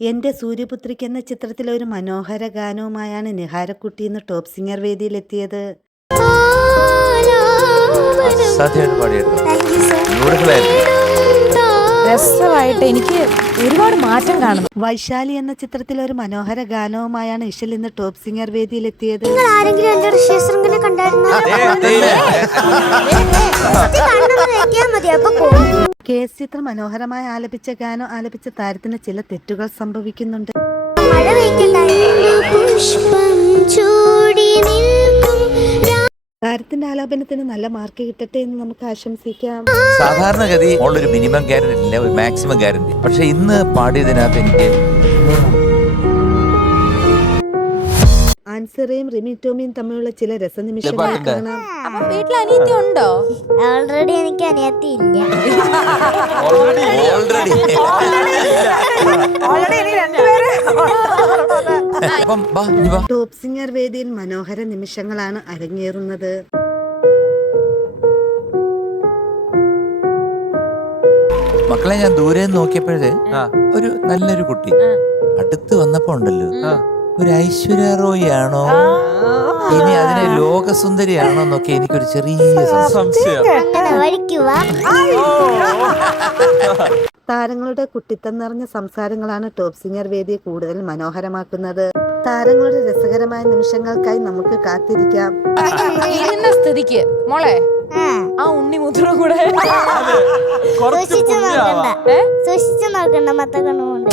എന്റെ സൂര്യപുത്രിക്ക് എന്ന ചിത്രത്തിലെ ഒരു മനോഹര ഗാനവുമായാണ് നിഹാരക്കുട്ടി ഇന്ന് ടോപ്പ് സിംഗർ വേദിയിലെത്തിയത്. രസമായിട്ട് എനിക്ക് ഒരുപാട് മാറ്റം കാണുന്നു. വൈശാലി എന്ന ചിത്രത്തിലെ ഒരു മനോഹര ഗാനവുമായാണ് ഇഷൽ ഇന്ന് ടോപ്പ് സിംഗർ വേദിയിലെത്തിയത്. കേസ് ചിത്ര മനോഹരമായി ആലപിച്ച ഗാനം ആലപിച്ച താരത്തിന് ചില തെറ്റുകൾ സംഭവിക്കുന്നുണ്ട്. താരത്തിന്റെ ആലാപനത്തിന് നല്ല മാർക്ക് കിട്ടട്ടെ എന്ന് നമുക്ക് ആശംസിക്കാം. സാധാരണഗതി ഒരു മിനിമം ഗ്യാരണ്ടി ഇല്ല, ഒരു മാക്സിമം ഗ്യാരണ്ടി. പക്ഷെ ഇന്ന് പാടിയതിനകത്ത് എനിക്ക് ആൻസറയും റിമി ടോമിയും തമ്മിലുള്ള ചില രസനിമിഷങ്ങൾ കാണാം. വീട്ടിൽ അനിയത്തി ഉണ്ടോ? ഓൾറെഡി എനിക്ക് അനിയത്തി ഇല്ല. ടോപ്പ് സിംഗർ വേദിയിൽ മനോഹര നിമിഷങ്ങളാണ് അരങ്ങേറുന്നത്. മക്കളെ ഞാൻ ദൂരെ നോക്കിയപ്പോഴേ ഒരു നല്ലൊരു കുട്ടി അടുത്ത് വന്നപ്പോ ഉണ്ടല്ലോ, ഒരു ഐശ്വര്യ റോയ് ആണോ ഇനി അതിനെ ലോകസുന്ദരിയാണോ എന്നൊക്കെ എനിക്കൊരു ചെറിയ സംശയം. താരങ്ങളുടെ കുട്ടിത്തം നിറഞ്ഞ സംസാരങ്ങളാണ് ടോപ്പ് സിംഗർ വേദിയെ കൂടുതൽ മനോഹരമാക്കുന്നത്. താരങ്ങളുടെ രസകരമായ നിമിഷങ്ങൾക്കായി നമുക്ക് കാത്തിരിക്കാം. സ്ഥിതിക്ക് മോളെ ആ ഉണ്ണിമുദ്രം കൂടെ സൂക്ഷിച്ചു നോക്കണ്ട മത്ത കണ്ണുകൊണ്ട്.